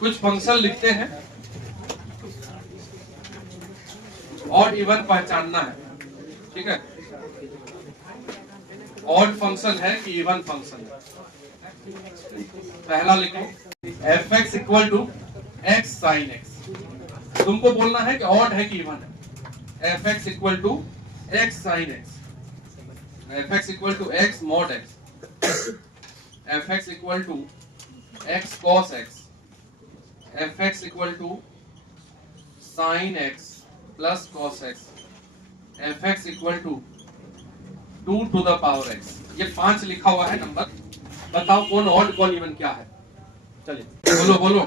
कुछ फंक्शन लिखते हैं, ऑड इवन पहचानना है, ठीक है। ऑड फंक्शन है कि इवन फंक्शन है। पहला लिखो f x equal to x sine x. तुमको बोलना है कि ऑड है कि इवन है। F x equal to x sine x, f x equal to x mod x, f x equal to x cos x, f x equal to sine x plus cos x, f x equal to 2 to the power x. ये 5 लिखा हुआ है number. बताओ कौन odd कौन even क्या है? चलिए बोलो बोलो।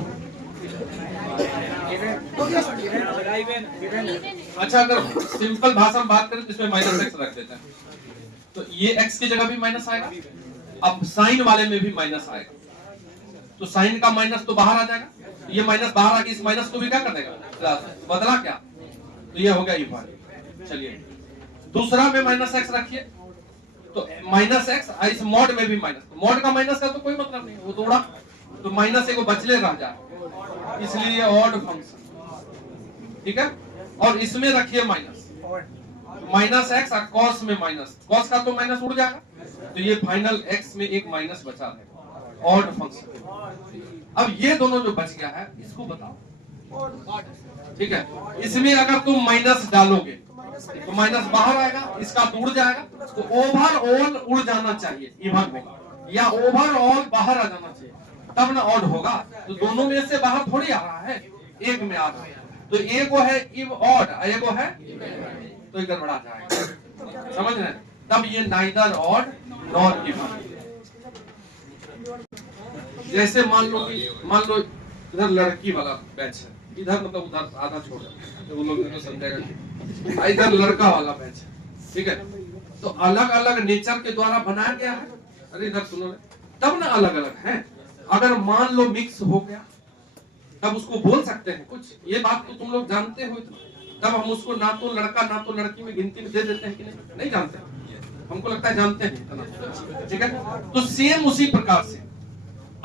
अच्छा, अगर सिंपल भाषा में बात करें तो इसमें माइनस एक्स रख देते हैं, तो ये एक्स की जगह भी माइनस आएगा। अब साइन वाले में भी माइनस आएगा, तो साइन का माइनस तो बाहर आ जाएगा, ये माइनस बाहर आके इस माइनस को भी क्या कर देगा, बदला क्या, तो ये हो गया इवन। चलिए दूसरा में माइनस एक्स रखिए, तो माइनस एक्स इस मॉड में भी माइनस, तो मॉड का माइनस का तो कोई मतलब नहीं, वो तो उड़ा, तो माइनस एक बचले रह जाए, इसलिए ये ऑड फंक्शन, ठीक है। और इसमें रखिए माइनस, माइनस एक्स और कॉस में माइनस, कॉस का तो माइनस उड़ जाएगा, तो ये फाइनल एक्स में एक माइनस बचा है, ऑड फंक्शन। अब ये दोनों जो बच गया है इसको बताओ, ठीक है। इसमें अगर तुम माइनस डालोगे तो माइनस बाहर आएगा, इसका तो उड़ जाएगा, तो ओवरऑल उड़ जाना चाहिए, इवन होगा, या ओवरऑल बाहर आ जाना चाहिए, तब ना ऑड होगा। तो दोनों में से बाहर थोड़ी आ रहा है, एक में आ रहा है, तो एक है इव ऑड, एक है तो इधर बढ़ा जाएगा, समझ रहे हैं। तब ये नाइदर ऑड नॉर इवन। जैसे मान लो इधर लड़की वाला बैच है, इधर मतलब उधर आधा छोड़, तो वो लोग तो समझेगा, इधर लड़का वाला बैच है, ठीक है। तो अलग अलग नेचर के द्वारा बनाया गया है। अरे इधर सुनो, तब ना अलग अलग है। अगर मान लो मिक्स हो गया तब उसको बोल सकते हैं कुछ, ये बात तो तुम लोग जानते हो इतना, तब हम उसको ना तो लड़का ना तो लड़की में गिनती में दे देते हैं कि नहीं? नहीं जानते, हमको लगता है जानते हैं, ठीक है। तो सेम उसी प्रकार से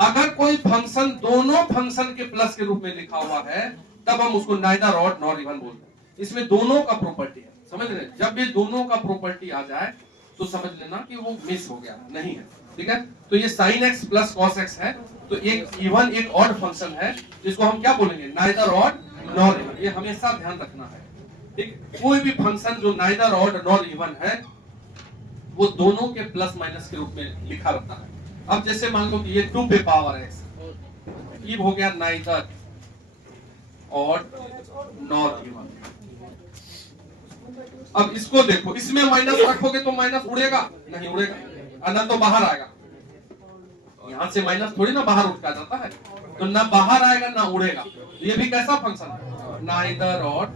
अगर कोई फंक्शन दोनों फंक्शन के प्लस के रूप में लिखा हुआ है, तब हम उसको नाइदर ऑड नॉर इवन बोलते हैं। इसमें दोनों का प्रॉपर्टी है, समझ रहे? जब भी दोनों का प्रॉपर्टी आ जाए तो समझ लेना कि वो मिस हो गया, नहीं है, ठीक है। तो ये sign x plus cos x है, तो एक इवन एक ऑड फंक्शन है, जिसको हम क्या बोलेंगे, नाइदर ऑड नॉर इवन। ये हमेशा ध्यान रखना है, ठीक। कोई भी फंक्शन जो नाइदर ऑड नॉर इवन है, वो दोनों के प्लस माइनस के रूप में लिखा रहता है। अब जैसे मान लो कि ये 2 पे पावर एक्स, ये हो गया नाइदर ऑड नॉर इवन। अब इसको देखो, इसमें माइनस रखोगे तो माइनस उड़ेगा, नहीं उड़ेगा, अनंत तो बाहर आएगा, यहां से माइनस थोड़ी ना बाहर उठ जाता है, तो ना बाहर आएगा ना उड़ेगा। ये भी कैसा फंक्शन है, नाइदर ऑड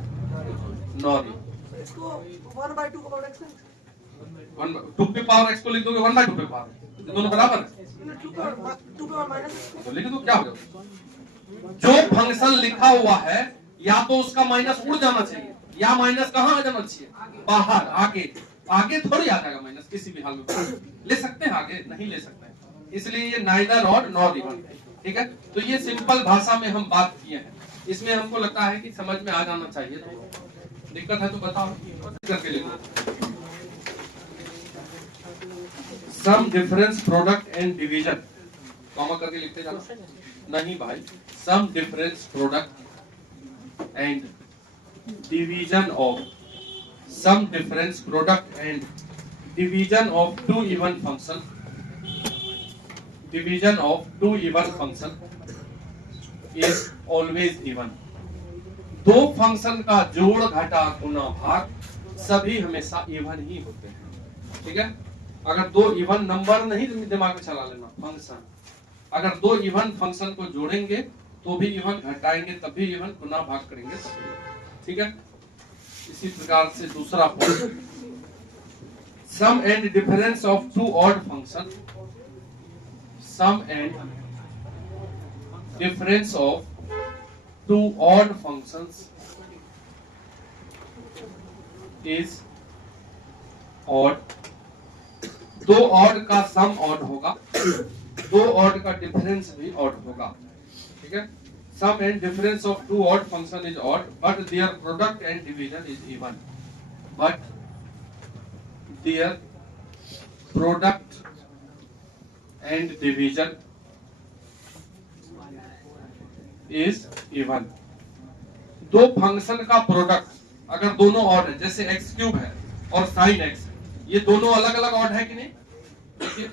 नॉर इवन। इसको 1/2 का पावर एक्स, 2 पे पावर एक्स को लिख दोगे 1/2 पे पावर, दोनों बराबर है, 2 पे माइनस, तो लिख दो, क्या हो जाएगा। जो फंक्शन लिखा हुआ है या तो उसका माइनस उड़ जाना चाहिए, या माइनस कहाँ आ जाना चाहिए, बाहर, आगे। आगे थोड़ी आ जाएगा माइनस, किसी भी हाल में ले सकते हैं, आगे नहीं ले सकते हैं, इसलिए ये नाइदर ऑड नॉर इवन, ठीक है। तो ये सिंपल भाषा में हम बात किए हैं, इसमें हमको लगता है कि समझ में आ जाना चाहिए। तो दिक्कत है तो बताओ, करके लिखो। Sum difference product and division, comma करके लिखते जाना, नहीं भाई, sum difference product and division of, sum difference product and division of 2 even function, division of 2 even function is always even. 2 function का जोड़ घटा गुना भाग सभी हमेशा इवन ही होते हैं, ठीक है। अगर 2 इवन नंबर नहीं दिमाग में चला लेना, फंक्शन, अगर 2 इवन फंक्शन को जोड़ेंगे तो भी इवन, घटाएंगे तब भी इवन, गुना भाग करेंगे तब भी, ठीक है। इसी प्रकार से दूसरा point, sum and difference of 2 odd function, sum and difference of 2 odd functions is odd. 2 odd का सम ऑड होगा, 2 ऑड का डिफरेंस भी ऑड होगा, ठीक है। sum and difference of two odd function is odd, but their product and division is even. But their product and division is even. दो function का product अगर दोनों ऑड है, जैसे एक्स क्यूब है और साइन एक्स, ये दोनों अलग अलग ऑड है कि नहीं? देखिए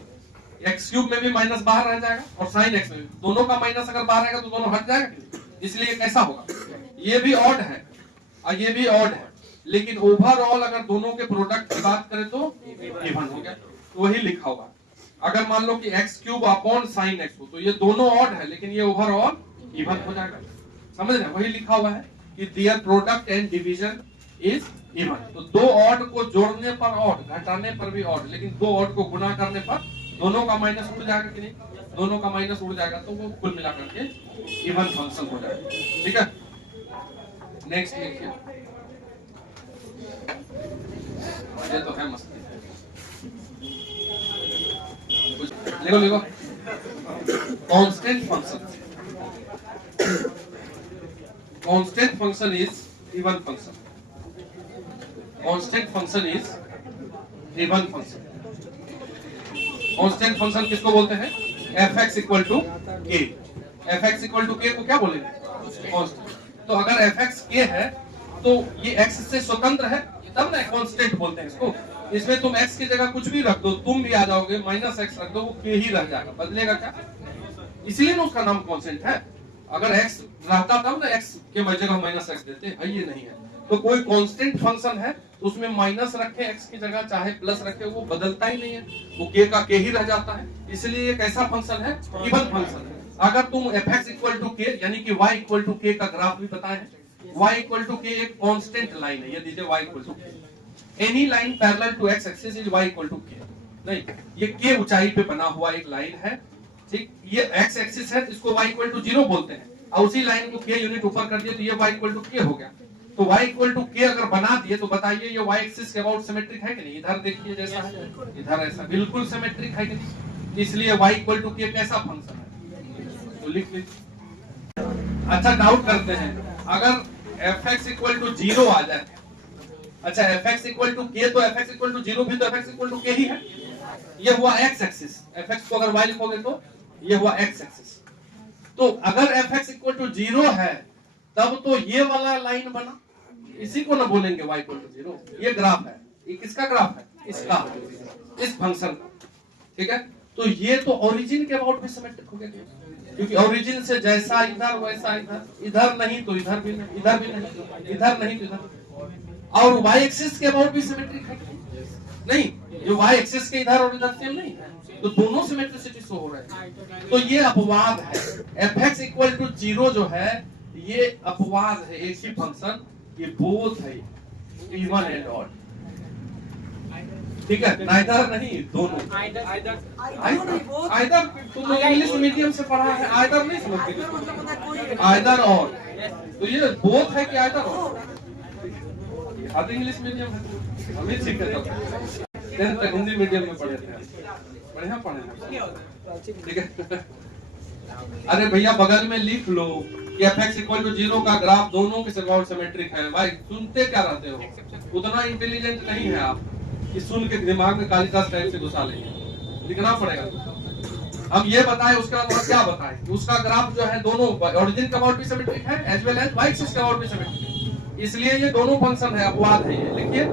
एक्स क्यूब में भी माइनस बाहर रह जाएगा और साइन एक्स में भी, दोनों का माइनस अगर बाहर रहेगा तो दोनों हट जाएगा कि नहीं? इसलिए कैसा होगा, ये भी ऑड है और ये भी ऑड है, लेकिन ओवरऑल अगर दोनों के प्रोडक्ट की बात करें तो इवन हो गया। तो वही लिखा होगा, अगर मान लो कि x cube upon sine x हो तो ये दोनों ऑड है लेकिन ये ओवरऑल इवन हो जाएगा। समझ रहे? वही लिखा हुआ है कि their product and division is even. तो दो ऑड को जोड़ने पर ऑड, घटाने पर भी ऑड, लेकिन दो ऑड को गुना करने पर दोनों का माइनस उड़ जाएगा कि नहीं? दोनों का माइनस उड़ जाएगा तो वो कुल मिलाकर के इवन फंक्शन हो जाएगा। ठीक है, नेक्स्ट लिखिए। ये तो है मस्ती, लिखो लिखो। Constant function, constant function is even function. Constant function is even function. Constant function किसको बोलते हैं? fx इक्वल टू के। fx इक्वल टू के को क्या बोलेंगे? कांस्टेंट। तो अगर fx के है तो ये x से स्वतंत्र है, तब ना कांस्टेंट बोलते हैं इसको। इसमें तुम x की जगह कुछ भी रख दो, तुम भी आ जाओगे, माइनस x रख दो, वो k ही रह जाएगा, बदलेगा क्या? इसलिए ना उसका नाम कांस्टेंट है। अगर x रहता तब ना x के जगह माइनस x देते हैं, ये नहीं है। तो कोई कांस्टेंट फंक्शन है तो उसमें माइनस रखे x की जगह, चाहे प्लस रखे, वो बदलता ही नहीं है, वो k का k ही रह जाता है। इसलिए ये कैसा फंक्शन है? इवन फंक्शन है। अगर तुम fx इक्वल टू k यानी कि y इक्वल टू k का ग्राफ भी बताए हैं, y इक्वल टू k एक कांस्टेंट लाइन है, ये दीजिए y equal to k। Any line parallel to x axis is y equal to k। नहीं, ये k ऊंचाई पे बना हुआ एक लाइन है, ठीक? ये x एक्सिस है, इसको y इक्वल टू 0 बोलते हैं, और उसी लाइन को k यूनिट ऊपर कर दिए तो ये y इक्वल टू k हो गया। तो y इक्वल टू k अगर बना दिए तो बताइए ये y एक्सिस के अबाउट सिमेट्रिक है कि नहीं? इधर देखिए जैसा है, इधर ऐसा, बिल्कुल सिमेट्रिक है कि नहीं? इसलिए y इक्वल टू k कैसा फंक्शन है? तो लिख लीजिए। अच्छा, डाउट करते हैं, अगर fx इक्वल टू 0 आ जाए, अच्छा fx इक्वल टू k, तो fx इक्वल टू 0 भी तो fx इक्वल टू k ही है। ये हुआ x एक्सिस, fx को अगर y लिखोगे तो ये हुआ x एक्सिस। तो अगर fx इक्वल टू 0 है तब तो ये वाला लाइन बना, इसी को ना बोलेंगे y इक्वल टू 0। ये ग्राफ है, ये किसका ग्राफ है? इसका, इस फंक्शन का। ठीक है, तो ये तो ओरिजिन के अबाउट भी सिमेट्रिक हो गया, क्योंकि ओरिजिन से जैसा इधर वैसा इधर, इधर नहीं तो इधर भी नहीं, इधर भी नहीं, इधर नहीं तो इधर। और y एक्सिस के अबाउट भी सिमेट्रिक है नहीं? जो y एक्सिस के इधर और इधर सेम नहीं है, तो दोनों सिमेट्रिसिटी शो हो रहा है। तो ये अपवाद है, fx इक्वल टू 0 जो है ये अपवाद है, एक ही फंक्शन, ये बोथ है, इवन एंड ऑड। ठीक है, नाइदर नहीं, दोनों। आइदर तुम इंग्लिश मीडियम से पढ़ा है, आइदर नहीं समझते, आइदर और। तो ये बोथ है कि आइदर और? आप इंग्लिश मीडियम है, हम ही सीखे तक हिंदी मीडियम में पढ़े थे, बढ़िया पढ़े। ठीक है, अरे भैया बगल में लिख लो कि fx इक्वल टू 0 का ग्राफ दोनों के अबाउट सिमेट्रिक है। भाई सुनते क्या रहते हो, उतना इंटेलिजेंट नहीं है आप कि सुन के दिमाग में कालिदास टाइप से घुसा लेंगे, लिखना पड़ेगा। हम ये बताएं, उसके बाद और क्या बताएं? उसका ग्राफ जो है दोनों ओरिजिन के अबाउट भी सिमेट्रिक है as well as y axis के अबाउट भी सिमेट्रिक है, इसलिए ये दोनों फंक्शन है, अपवाद है। ये लिखिए,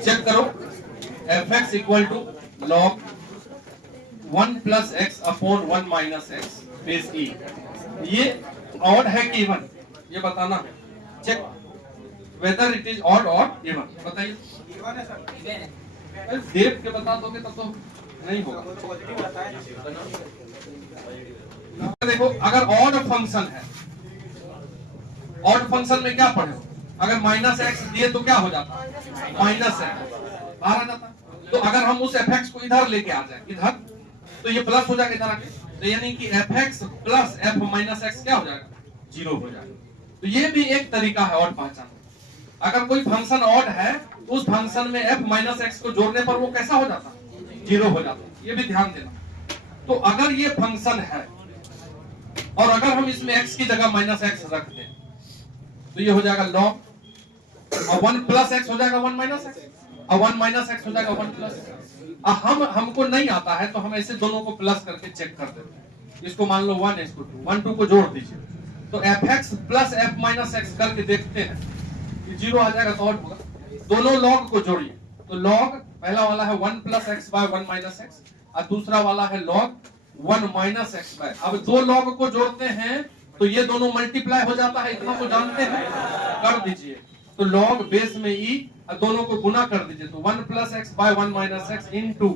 चेक करो, fx equal to log 1 plus x upon 1 minus x base e। ये ऑड है कि इवन, ये बताना है। Check whether it is odd और इवन, बताइए। इवन है सर, देख के बता दोगे तब तो नहीं होगा। देखो, अगर ऑड फंक्शन है, ऑड फंक्शन में क्या पढ़े हो? अगर माइनस एक्स दिए तो क्या हो जाता? माइनस एक्स बाहर आ जाता। तो अगर हम उस fx को इधर लेके आ जाए, इधर, तो ये प्लस हो जाएगा इधर आके, तो यानी कि fx plus f minus x क्या हो जाएगा? 0 हो जाएगा। तो ये भी एक तरीका है ऑड पहचान। अगर कोई फंक्शन ऑड है, उस फंक्शन में f माइनस x को जोड़ने पर वो कैसा हो जाता? जीरो हो जाता है, ये भी ध्यान देना। तो अगर ये फंक्शन है और अगर हम इसमें x की जगह माइनस एक्स रख दें तो ये हो जाएगा लॉग, और 1 प्लस एक्स हो जाएगा 1 माइनस एक्स, और 1 माइनस एक्स हो जाएगा 1 प्लस एक्स। हमको नहीं आता है तो हम ऐसे दोनों को प्लस करके चेक कर देते हैं। इसको मान लो 1, इसको 2, 1 2 को जोड़ दीजिए तो F x plus F minus x करके देखते हैं, ये जीरो आ जाएगा तो और होगा। दोनों लॉग को जोड़िए तो लॉग पहला वाला है 1 plus x by 1 minus x, और दूसरा वाला है लॉग 1 माइनस एक्स बाय। अब दो लॉग को जोड़ते हैं तो ये दोनों मल्टीप्लाई हो जाता है, इतना तो जानते हैं, कर दीजिए। तो लॉग बेस में ई और दोनों को गुना कर दीजिए तो 1 plus x by 1 minus x into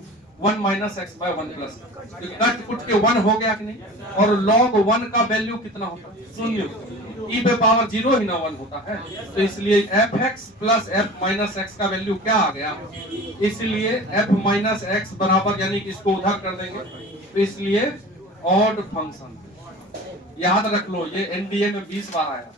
1 minus x by 1 plus. तो कट कुट के 1 हो गया कि नहीं, और log 1 का वैल्यू कितना होता है, 0। e पे पावर 0 ही ना 1 होता है, तो इसलिए F x plus F minus x का वैल्यू क्या आ गया, इसलिए एफ माइनस एक्स बराबर, यानी कि इसको उधर कर देंगे तो इसलिए ऑड फंक्शन। याद रख लो ये एनडीए में 20 बार आया।